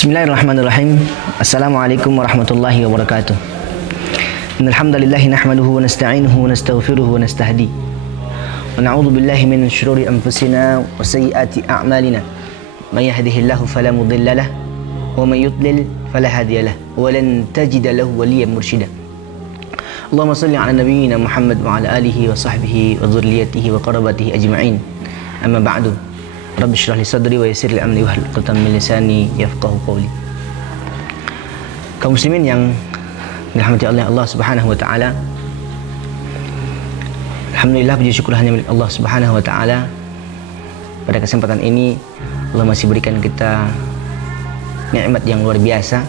Bismillahirrahmanirrahim. Assalamualaikum warahmatullahi wabarakatuh. Innalhamdalillahi nahmaduhu wa nasta'inuhu wa nastaghfiruhu wa nastahdi. Wa na'udzu billahi min syururi anfusina wa sayyiati a'malina. May yahdihillahu fala mudilla lahu wa may yudlil fala hadiya lahu wa lan tajida lahu waliyyan mursyida. Allahumma shalli ala nabiyyina Muhammad wa ala alihi wa sahbihi wa dzurriyyatihi wa qarabatihi ajma'in. Amma ba'du. Rabbi shrah li sadri wa yassir li amri wahlul 'uqdatam min lisani yafqahu qawli. Kaum muslimin yang dirahmati oleh Allah Subhanahu wa taala. Alhamdulillah, puji syukur hanya milik Allah Subhanahu wa taala. Pada kesempatan ini Allah masih berikan kita nikmat yang luar biasa,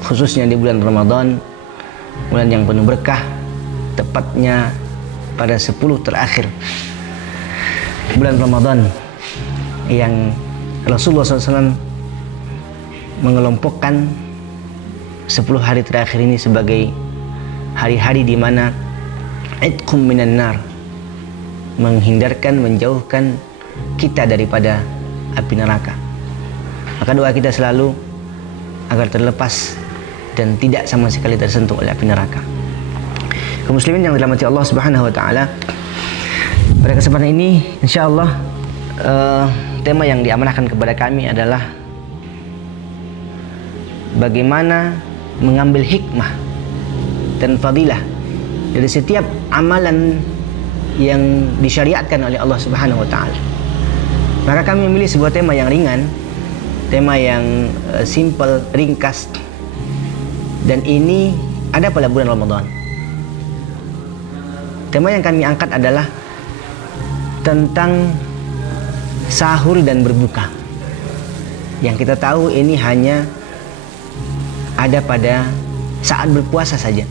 khususnya di bulan Ramadan, bulan yang penuh berkah, tepatnya pada 10 terakhir bulan Ramadan, yang Rasulullah SAW mengelompokkan 10 hari terakhir ini sebagai hari-hari di mana idqum minan nar, menghindarkan, menjauhkan kita daripada api neraka. Maka doa kita selalu agar terlepas dan tidak sama sekali tersentuh oleh api neraka. Kaum muslimin yang dirahmati Allah Subhanahu wa taala, pada kesempatan ini insyaallah tema yang diamanahkan kepada kami adalah bagaimana mengambil hikmah dan fadilah dari setiap amalan yang disyariatkan oleh Allah Subhanahu wa taala. Maka kami memilih sebuah tema yang ringan, tema yang simple, ringkas, dan ini ada pada bulan Ramadan. Tema yang kami angkat adalah tentang sahur dan berbuka. Yang kita tahu ini hanya ada pada saat berpuasa saja.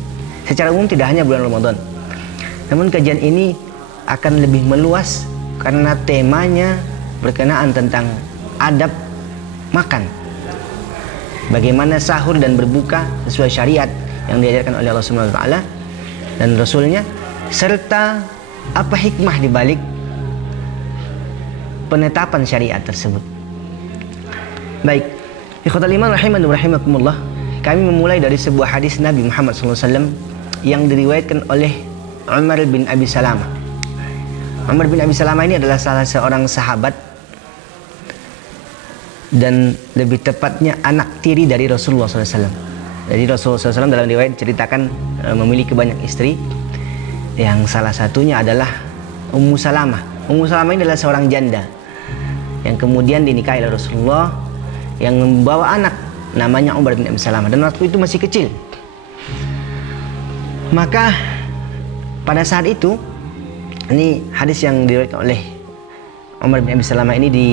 Secara umum tidak hanya bulan Ramadan. Namun kajian ini akan lebih meluas karena temanya berkenaan tentang adab makan. Bagaimana sahur dan berbuka sesuai syariat yang diajarkan oleh Allah Subhanahu wa taala dan Rasulnya, serta apa hikmah di balik penetapan syariat tersebut. Baik, ikhwatal iman rahimani wa rahimakumullah, kami memulai dari sebuah hadis Nabi Muhammad SAW yang diriwayatkan oleh Umar bin Abi Salamah. Umar bin Abi Salamah ini adalah salah seorang sahabat dan lebih tepatnya anak tiri dari Rasulullah SAW. Jadi Rasulullah SAW dalam riwayat ceritakan memiliki banyak istri, yang salah satunya adalah Ummu Salamah. Ummu Salamah ini adalah seorang janda yang kemudian dinikahi oleh Rasulullah, yang membawa anak namanya Umar bin Abi Salamah, dan waktu itu masih kecil. Maka pada saat itu, ini hadis yang diriwayatkan oleh Umar bin Abi Salamah ini di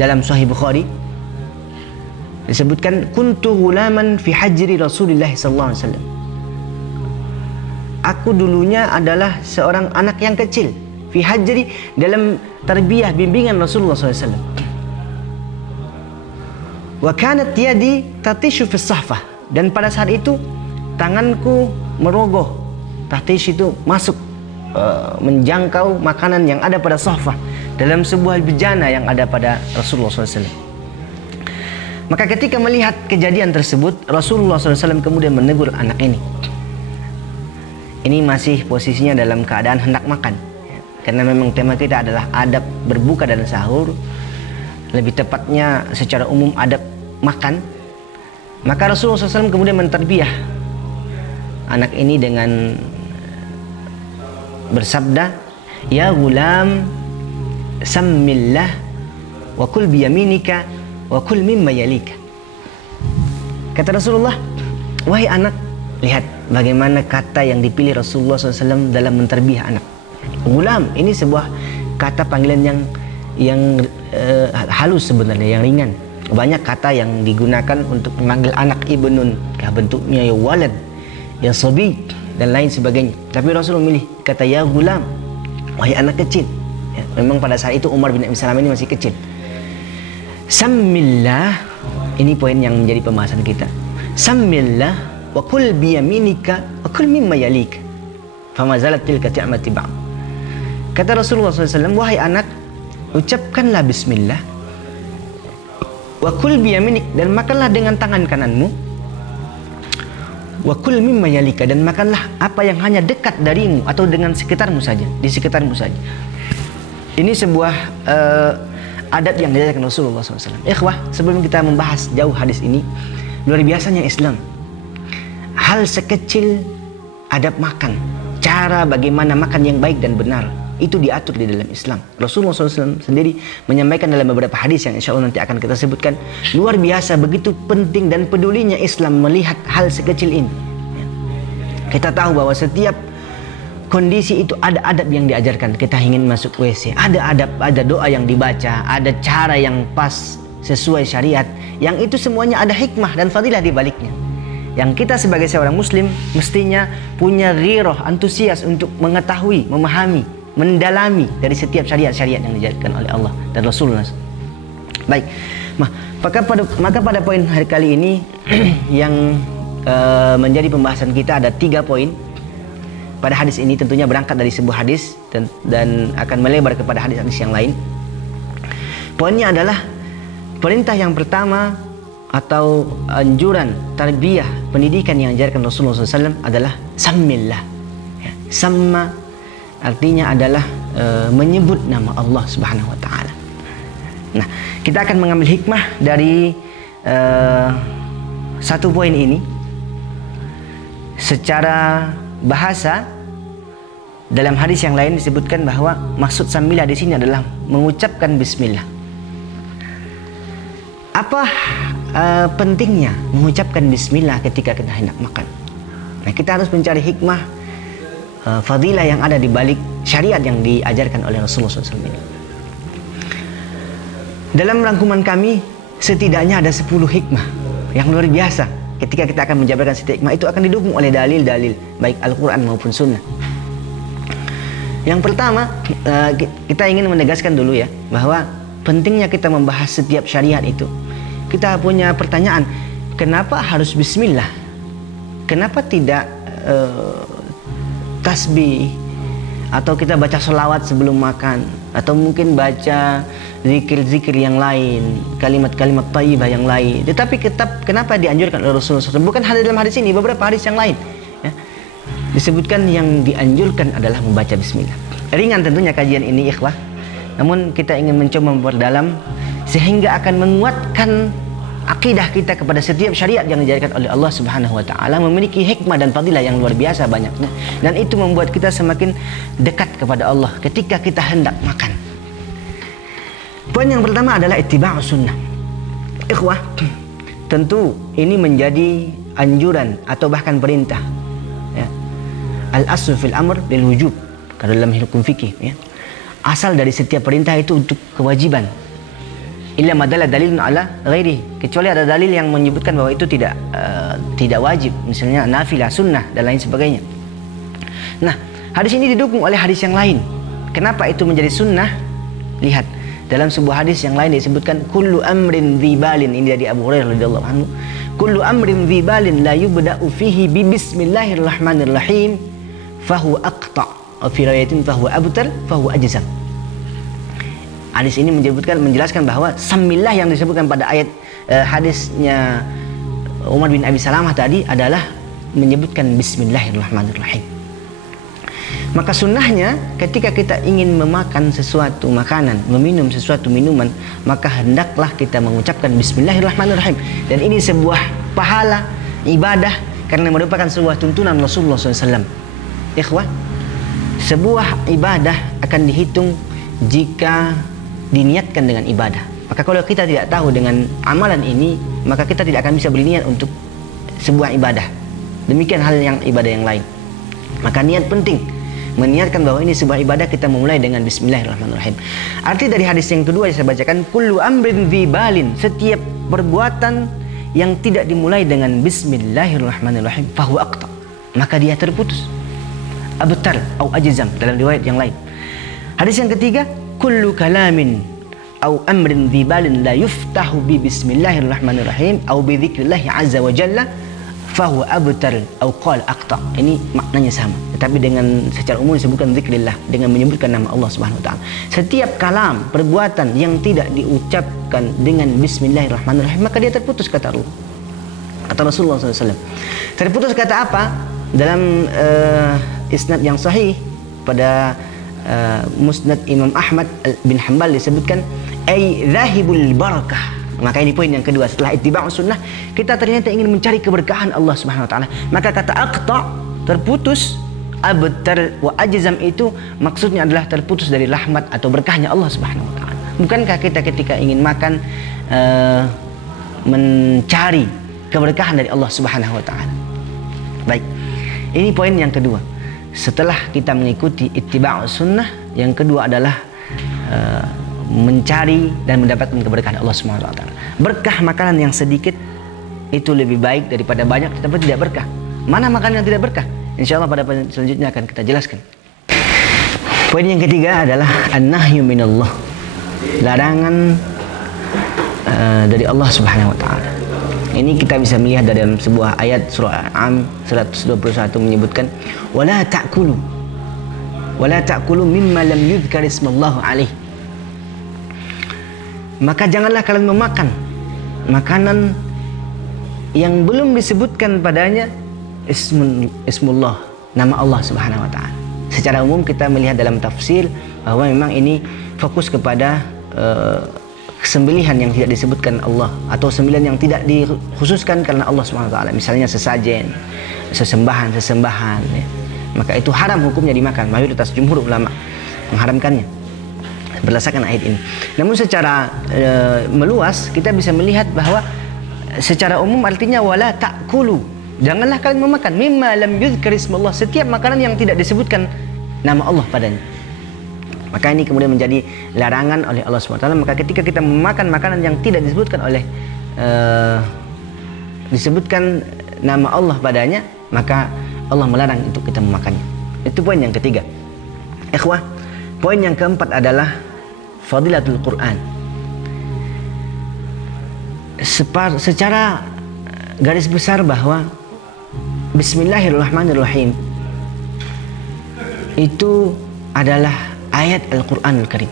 dalam Sahih Bukhari disebutkan, kuntu gulaman fi hajri Rasulullah sallallahu alaihi wasallam. Aku dulunya adalah seorang anak yang kecil, fi hajri, dalam tarbiyah bimbingan Rasulullah SAW. Wa kanat yadi tatishu fi sahfah, dan pada saat itu tanganku merogoh. Tatish itu masuk, menjangkau makanan yang ada pada sahfah, dalam sebuah bejana yang ada pada Rasulullah SAW. Maka ketika melihat kejadian tersebut, Rasulullah SAW kemudian menegur anak ini. Ini masih posisinya dalam keadaan hendak makan, karena memang tema kita adalah adab berbuka dan sahur, lebih tepatnya secara umum adab makan. Maka Rasulullah SAW kemudian mentarbiyah anak ini dengan bersabda, ya gulam, sammillah wa kul biyaminika wa kul mimma yalika. Kata Rasulullah, wahai anak, lihat bagaimana kata yang dipilih Rasulullah SAW dalam mentarbiyah anak. Gulam ini sebuah kata panggilan yang halus sebenarnya, yang ringan. Banyak kata yang digunakan untuk memanggil anak ibnun, bentuknya ya walad, ya sabi, dan lain sebagainya. Tapi Rasul memilih kata ya gulam, wahai anak kecil. Ya, memang pada saat itu Umar bin Abi Salamah ini masih kecil. Sammillah, ini poin yang menjadi pembahasan kita. Sammillah wa kul biyaminika wa kul mimma yalik, fama zalat tilka ti'mati ba'd. Kata Rasulullah SAW, wahai anak, ucapkanlah bismillah Wa kul biyaminik, dan makanlah dengan tangan kananmu. Wa kul mimma yalika, dan makanlah apa yang hanya dekat darimu atau dengan sekitarmu saja, di sekitarmu saja. Ini sebuah adab yang diajarkan Rasulullah SAW. Ikhwah, sebelum kita membahas jauh hadis ini, luar biasanya Islam. Hal sekecil adab makan, cara bagaimana makan yang baik dan benar, itu diatur di dalam Islam. Rasulullah SAW sendiri menyampaikan dalam beberapa hadis yang insya Allah nanti akan kita sebutkan. Luar biasa begitu penting dan pedulinya Islam melihat hal sekecil ini. Kita tahu bahwa setiap kondisi itu ada adab yang diajarkan. Kita ingin masuk WC, ada adab, ada doa yang dibaca, ada cara yang pas sesuai syariat. Yang itu semuanya ada hikmah dan fadilah di baliknya. Yang kita sebagai seorang muslim mestinya punya ghirah, antusias untuk mengetahui, memahami, mendalami dari setiap syariat-syariat yang diajarkan oleh Allah dan Rasulullah. Baik, maka pada poin hari kali ini yang menjadi pembahasan kita ada 3 poin. Pada hadis ini tentunya berangkat dari sebuah hadis dan akan melebar kepada hadis-hadis yang lain. Poinnya adalah perintah yang pertama atau anjuran tarbiyah pendidikan yang diajarkan Rasulullah SAW adalah sammillah. Ya, samma artinya adalah menyebut nama Allah Subhanahu Wa Taala. Nah, kita akan mengambil hikmah dari satu poin ini. Secara bahasa, dalam hadis yang lain disebutkan bahwa maksud sambillah di sini adalah mengucapkan bismillah. Apa pentingnya mengucapkan bismillah ketika kita hendak makan? Nah, kita harus mencari hikmah, fadilah yang ada di balik syariat yang diajarkan oleh Rasulullah SAW ini. Dalam rangkuman kami, setidaknya ada 10 hikmah yang luar biasa. Ketika kita akan menjabarkan setiap hikmah itu akan didukung oleh dalil-dalil baik Al-Quran maupun Sunnah. Yang pertama, kita ingin menegaskan dulu ya bahwa pentingnya kita membahas setiap syariat itu. Kita punya pertanyaan, kenapa harus bismillah? Kenapa tidak tasbih atau kita baca sholawat sebelum makan, atau mungkin baca zikir-zikir yang lain, kalimat-kalimat thayyibah yang lain? Tetapi kenapa dianjurkan oleh Rasulullah SAW? Bukan hanya dalam hadis ini, beberapa hadis yang lain ya, disebutkan yang dianjurkan adalah membaca bismillah. Ringan tentunya kajian ini ikhwah, namun kita ingin mencoba memperdalam sehingga akan menguatkan akidah kita kepada setiap syariat yang diajarkan oleh Allah Subhanahu Wa Taala, memiliki hikmah dan fadilah yang luar biasa banyaknya, dan itu membuat kita semakin dekat kepada Allah ketika kita hendak makan. Poin yang pertama adalah ittiba'us sunnah. Ikhwah, tentu ini menjadi anjuran atau bahkan perintah ya. Al-aslu fil amr lil wujub, kalau dalam hukum fikih ya. Asal dari setiap perintah itu untuk kewajiban. Illa madalla dalilun ala ghairi, kecuali ada dalil yang menyebutkan bahwa itu tidak wajib, misalnya nafilah, sunnah dan lain sebagainya. Nah, hadis ini didukung oleh hadis yang lain. Kenapa itu menjadi sunnah? Lihat, dalam sebuah hadis yang lain disebutkan kullu amrin dzibalin, ini dari Abu Hurairah radhiyallahu anhu, kullu amrin dzibalin la yubda'u fihi bi bismillahirrahmanirrahim fahuwa aqta', fi riwayatin fahuwa abtar fahuwa ajzam. Hadis ini menjelaskan bahwa samillah yang disebutkan pada ayat hadisnya Umar bin Abi Salamah tadi adalah menyebutkan bismillahirrahmanirrahim. Maka sunnahnya ketika kita ingin memakan sesuatu makanan, meminum sesuatu minuman, maka hendaklah kita mengucapkan bismillahirrahmanirrahim. Dan ini sebuah pahala ibadah karena merupakan sebuah tuntunan Rasulullah SAW. Ikhwah, sebuah ibadah akan dihitung jika diniatkan dengan ibadah. Maka kalau kita tidak tahu dengan amalan ini, maka kita tidak akan bisa berniat untuk sebuah ibadah. Demikian hal yang ibadah yang lain. Maka niat penting. Meniatkan bahwa ini sebuah ibadah, kita memulai dengan bismillahirrahmanirrahim. Arti dari hadis yang kedua yang saya bacakan, kullu amrin dzibalin, setiap perbuatan yang tidak dimulai dengan bismillahirrahmanirrahim fahuwa aqta', maka dia terputus. Abtar atau ajzam dalam riwayat yang lain. Hadis yang ketiga, kullu kalamin atau amrin dzibalin la yuftahu bi bismillahirrahmanirrahim atau bi dzikrillah azza wa jalla fahuwa abtar atau qala aqta. Ini maknanya sama, tetapi dengan secara umum disebutkan zikrillah, dengan menyebutkan nama Allah Subhanahu wa taala. Setiap kalam, perbuatan yang tidak diucapkan dengan bismillahirrahmanirrahim, maka dia terputus, kata Allah. Kata Rasulullah SAW. Terputus kata apa? Dalam isnad yang sahih pada musnad Imam Ahmad bin Hanbal disebutkan ay zahibul barakah. Maka ini poin yang kedua, setelah ittiba'us sunnah kita ternyata ingin mencari keberkahan Allah Subhanahu wa taala. Maka kata aqta, terputus, abtar wa ajzam itu maksudnya adalah terputus dari rahmat atau berkahnya Allah Subhanahu wa taala. Bukankah kita ketika ingin makan mencari keberkahan dari Allah Subhanahu wa taala? Baik. Ini poin yang kedua. Setelah kita mengikuti ittiba'us sunnah, yang kedua adalah mencari dan mendapatkan keberkahan Allah Subhanahu wa taala. Berkah makanan yang sedikit itu lebih baik daripada banyak tetapi tidak berkah. Mana makanan yang tidak berkah? Insyaallah pada poin selanjutnya akan kita jelaskan. Poin yang ketiga adalah an-nahyu minallah. Larangan dari Allah Subhanahu wa taala. Ini kita bisa melihat dalam sebuah ayat surah Al-An'am 121 menyebutkan wala ta'kulu mimma lam yudhkar ismallahu alaih. Maka janganlah kalian memakan makanan yang belum disebutkan padanya ismullah, nama Allah Subhanahu wa taala. Secara umum kita melihat dalam tafsir bahwa memang ini fokus kepada sembelihan yang tidak disebutkan Allah atau sembelihan yang tidak dikhususkan karena Allah Subhanahu wa taala, misalnya sesajen, sesembahan ya. Maka itu haram hukumnya dimakan. Mayoritas jumhur ulama mengharamkannya berdasarkan ayat ini. Namun secara meluas kita bisa melihat bahwa secara umum artinya wala ta'kulu, janganlah kalian memakan mimma lam yudhkar ismallah, setiap makanan yang tidak disebutkan nama Allah padanya. Maka ini kemudian menjadi larangan oleh Allah SWT. Maka ketika kita memakan makanan yang tidak disebutkan oleh disebutkan nama Allah padanya, maka Allah melarang untuk kita memakannya. Itu poin yang ketiga. Ikhwah, poin yang keempat adalah fadilatul Quran. Secara garis besar bahwa Bismillahirrahmanirrahim itu adalah ayat Al-Quranul Karim.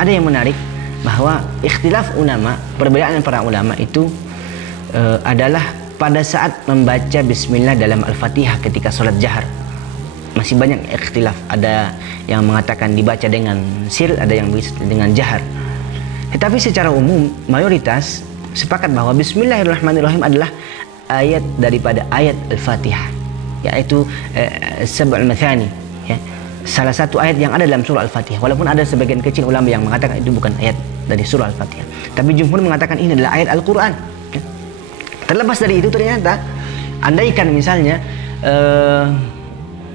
Ada yang menarik bahwa ikhtilaf ulama, perbedaan para ulama itu adalah pada saat membaca Bismillah dalam Al-Fatihah ketika sholat jahar. Masih banyak ikhtilaf. Ada yang mengatakan dibaca dengan sir, ada yang dengan jahar. Tetapi secara umum mayoritas sepakat bahwa Bismillahirrahmanirrahim adalah ayat daripada ayat Al-Fatihah, yaitu Sab'ul Mathani, ya. Salah satu ayat yang ada dalam surah Al-Fatihah. Walaupun ada sebagian kecil ulama yang mengatakan itu bukan ayat dari surah Al-Fatihah, tapi jumhur mengatakan ini adalah ayat Al-Quran, ya. Terlepas dari itu, ternyata andaikan misalnya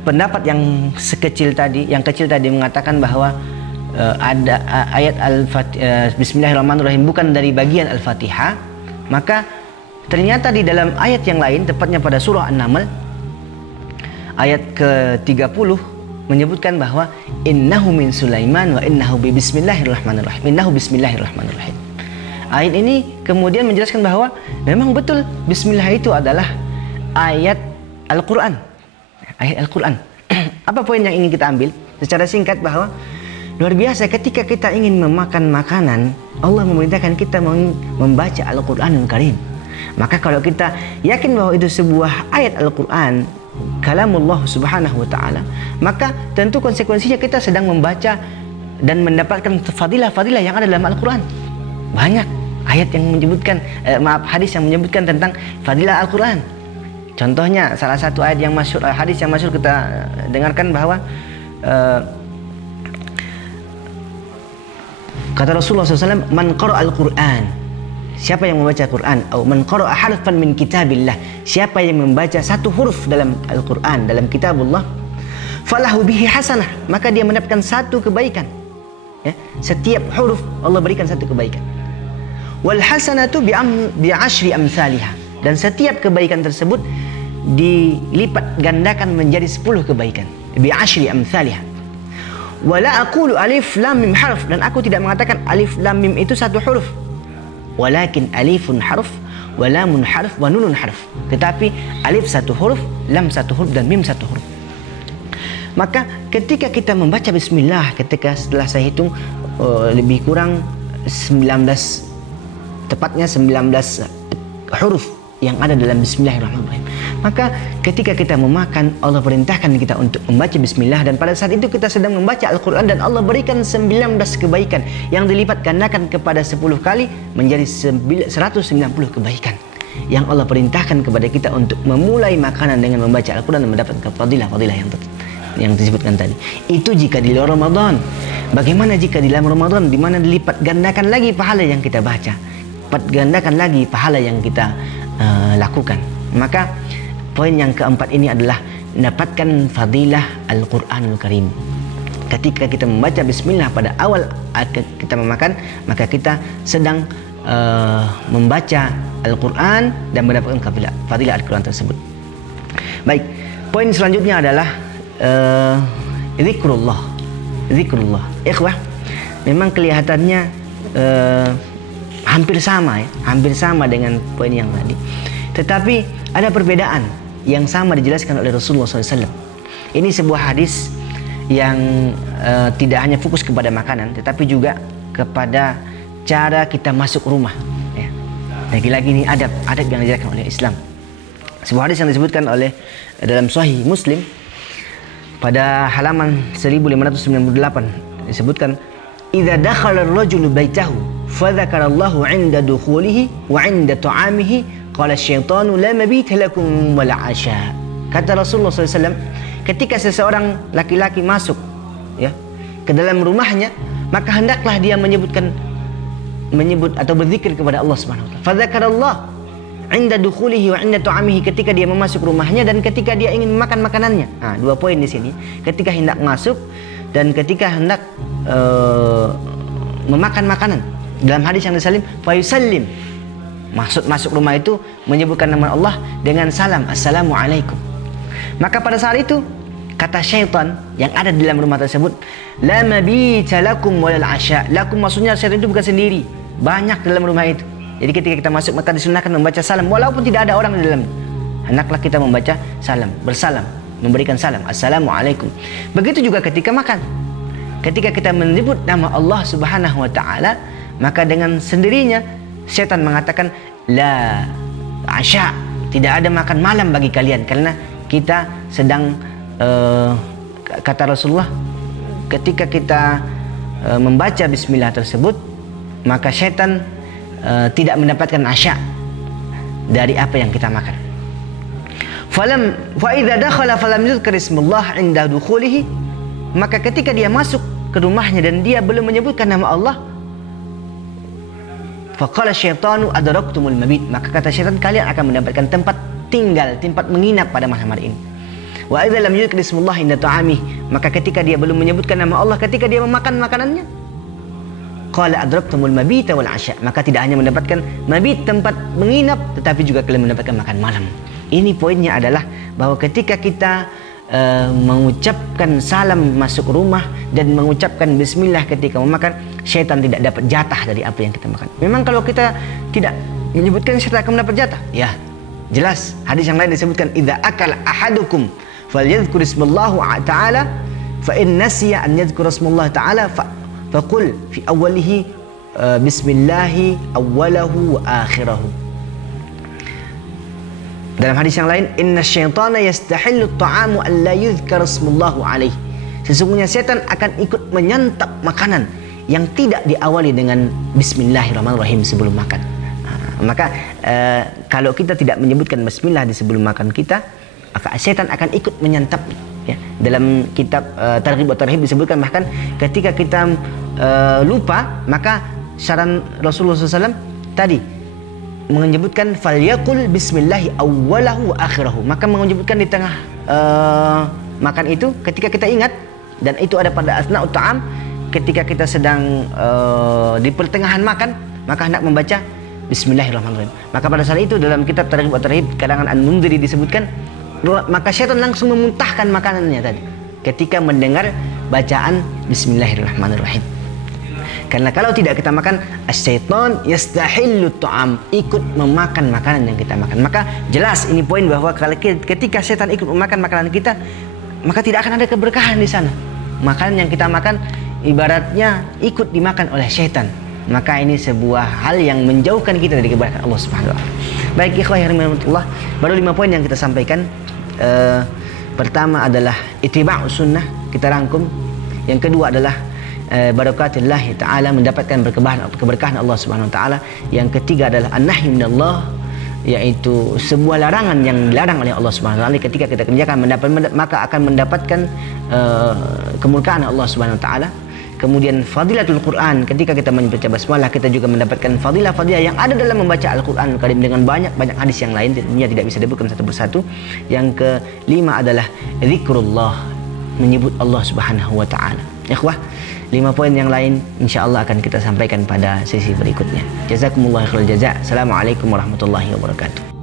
pendapat yang kecil tadi mengatakan bahwa ada ayat Bismillahirrahmanirrahim bukan dari bagian Al-Fatihah, maka ternyata di dalam ayat yang lain, tepatnya pada surah An-Naml ayat ke-30 menyebutkan bahwa innahu min Sulaiman wa innahu bismillahirrahmanirrahim. Innahu bismillahirrahmanirrahim. Ayat ini kemudian menjelaskan bahwa memang betul bismillah itu adalah ayat Al-Quran. Ayat Al-Quran. Apa poin yang ingin kita ambil? Secara singkat bahwa luar biasa ketika kita ingin memakan makanan, Allah memerintahkan kita membaca Al-Quranul Karim. Maka kalau kita yakin bahwa itu sebuah ayat Al-Quran, kalamullah subhanahu wa ta'ala, maka tentu konsekuensinya kita sedang membaca dan mendapatkan fadilah-fadilah yang ada dalam Al-Quran. Banyak ayat yang menyebutkan, hadis yang menyebutkan tentang fadilah Al-Quran. Contohnya salah satu ayat yang masyhur, hadis yang masyhur kita dengarkan bahwa kata Rasulullah SAW, man qara'a al-Qur'an, siapa yang membaca Quran, atau man qara'a harfan min kitabillah, siapa yang membaca satu huruf dalam Al-Quran, dalam kitabullah, falahu bihi hasanah, maka dia mendapatkan satu kebaikan, ya. Setiap huruf Allah berikan satu kebaikan. Wal hasanatu bi ashri amsalihah, dan setiap kebaikan tersebut dilipat gandakan menjadi 10 kebaikan. Bi ashri amsalihah. Wala aqulu alif lam mim harf, dan aku tidak mengatakan alif lam mim itu satu huruf. walakin alifun harf wa lamun harf wa nunun harf. Tetapi alif satu huruf, lam satu huruf, dan mim satu huruf. Maka ketika kita membaca bismillah, ketika setelah saya hitung lebih kurang 19, tepatnya 19 huruf yang ada dalam bismillahirrahmanirrahim. Maka ketika kita memakan, Allah perintahkan kita untuk membaca bismillah, dan pada saat itu kita sedang membaca Al-Quran, dan Allah berikan 19 kebaikan yang dilipat gandakan kepada 10 kali menjadi 190 kebaikan yang Allah perintahkan kepada kita untuk memulai makanan dengan membaca Al-Quran dan mendapatkan fadilah-fadilah yang disebutkan tadi. Itu jika di luar Ramadan. Bagaimana jika di dalam Ramadan, di mana dilipat gandakan lagi pahala yang kita baca, lipat gandakan lagi pahala yang kita lakukan. Maka poin yang keempat ini adalah mendapatkan fadilah Al-Quranul Karim. Ketika kita membaca bismillah pada awal kita memakan, maka kita sedang membaca Al-Quran dan mendapatkan fadilah Al-Quran tersebut. Baik, poin selanjutnya adalah zikrullah. Ikhwah, memang kelihatannya hampir sama dengan poin yang tadi. Tetapi ada perbedaan yang sama dijelaskan oleh Rasulullah SAW. Ini sebuah hadis yang tidak hanya fokus kepada makanan, tetapi juga kepada cara kita masuk rumah. Ya. Lagi-lagi ini adab yang dijelaskan oleh Islam. Sebuah hadis yang disebutkan dalam Sahih Muslim pada halaman 1598 disebutkan, "Idza dakhala ar-rajulu baitahu fa dzakarallahu 'inda dukhulihi wa 'inda ta'amihi qala asyaitanu la mabita lakum wa la 'asha." Kata Rasulullah SAW, ketika seseorang laki-laki masuk ke dalam rumahnya, maka hendaklah dia menyebut atau berzikir kepada Allah Subhanahu wa taala. Fa dzakarallahu 'inda dukhulihi wa 'inda ta'amihi, ketika dia memasuk rumahnya dan ketika dia ingin makan makanannya. Nah, dua poin di sini. Ketika hendak masuk dan ketika hendak memakan makanan. Dalam hadis yang disalim, fa yusallim. Maksud masuk rumah itu menyebutkan nama Allah dengan salam, assalamualaikum. Maka pada saat itu kata syaitan yang ada di dalam rumah tersebut, la mabita lakum walal asya. Lakum maksudnya syaitan itu bukan sendiri, banyak dalam rumah itu. Jadi ketika kita masuk maka disunahkan membaca salam walaupun tidak ada orang di dalam. Hendaklah kita membaca salam, bersalam, memberikan salam, assalamualaikum. Begitu juga ketika makan. Ketika kita menyebut nama Allah Subhanahu wa taala, maka dengan sendirinya syaitan mengatakan la asya, tidak ada makan malam bagi kalian, karena kita sedang kata Rasulullah, ketika kita membaca bismillah tersebut, maka syaitan tidak mendapatkan asya dari apa yang kita makan. Fa idza dakhala falam yuzkar ismullah 'inda dukhulihi, maka ketika dia masuk ke rumahnya dan dia belum menyebutkan nama Allah, faqala syaitanu adraktumul mabit, maka kata syaitan, kalian akan mendapatkan tempat tinggal, tempat menginap pada malam hari ini. Wa idza lam yuzkar ismullah 'inda ta'amih, maka ketika dia belum menyebutkan nama Allah ketika dia memakan makanannya, qala adraktumul mabita wal 'asya, maka tidak hanya mendapatkan mabit, tempat menginap, tetapi juga kalian mendapatkan makan malam. Ini poinnya adalah bahwa ketika kita mengucapkan salam masuk rumah dan mengucapkan bismillah ketika memakan, syaitan tidak dapat jatah dari apa yang kita makan. Memang kalau kita tidak menyebutkan, syaitan akan mendapat jatah. Ya, jelas hadis yang lain disebutkan, idza akala ahadukum falyadhkur ismallahu ta'ala fa in nasiya an yadhkur ismallahu ta'ala faqul fi awwalihi bismillahi awwalahu wa akhirahu. Dalam hadis yang lain, inna syaitana yastahillu ta'amu an la yuzkar ismullahu alaihi, sesungguhnya setan akan ikut menyantap makanan yang tidak diawali dengan bismillahirrahmanirrahim sebelum makan. Maka kalau kita tidak menyebutkan bismillah di sebelum makan kita, maka setan akan ikut menyantap. Ya, dalam kitab Targhib wa Tarhib disebutkan bahkan ketika kita lupa, maka saran Rasulullah SAW tadi menyebutkan falyaqul bismillahi awwalahu wa akhirahu, maka menyebutkan di tengah makan itu ketika kita ingat, dan itu ada pada asna'ut ta'am, ketika kita sedang di pertengahan makan, maka hendak membaca bismillahirrahmanirrahim. Maka pada saat itu dalam kitab Targhib wa Tarhib karangan An-Mundhiri disebutkan, maka syaitan langsung memuntahkan makanannya tadi ketika mendengar bacaan bismillahirrahmanirrahim. Karena kalau tidak kita makan, asyaitan yastahillu ta'am, ikut memakan makanan yang kita makan. Maka jelas ini poin bahwa ketika setan ikut memakan makanan kita, maka tidak akan ada keberkahan di sana. Makanan yang kita makan ibaratnya ikut dimakan oleh syaitan. Maka ini sebuah hal yang menjauhkan kita dari keberkahan Allah Subhanahu wa taala. Baik ikhwah yang rahimahumullah, baru 5 poin yang kita sampaikan. Pertama adalah ittiba'us sunnah, kita rangkum. Yang kedua adalah barakatillah ta'ala, mendapatkan keberkahan Allah Subhanahu wa taala. Yang ketiga adalah an-nahyi minallah, yaitu sebuah larangan yang dilarang oleh Allah Subhanahu wa taala. Ketika kita kerjakan maka akan mendapatkan kemurkaan Allah Subhanahu wa taala. Kemudian fadilatul Quran, ketika kita membaca basmalah kita juga mendapatkan fadilah-fadilah yang ada dalam membaca Al-Quran Karim dengan banyak hadis yang lain, tentunya tidak bisa disebutkan satu persatu. Yang kelima adalah zikrullah, menyebut Allah Subhanahu wa taala. Ikhwah, 5 poin yang lain insyaallah akan kita sampaikan pada sesi berikutnya. Jazakumullah khairal jazaa. Assalamualaikum warahmatullahi wabarakatuh.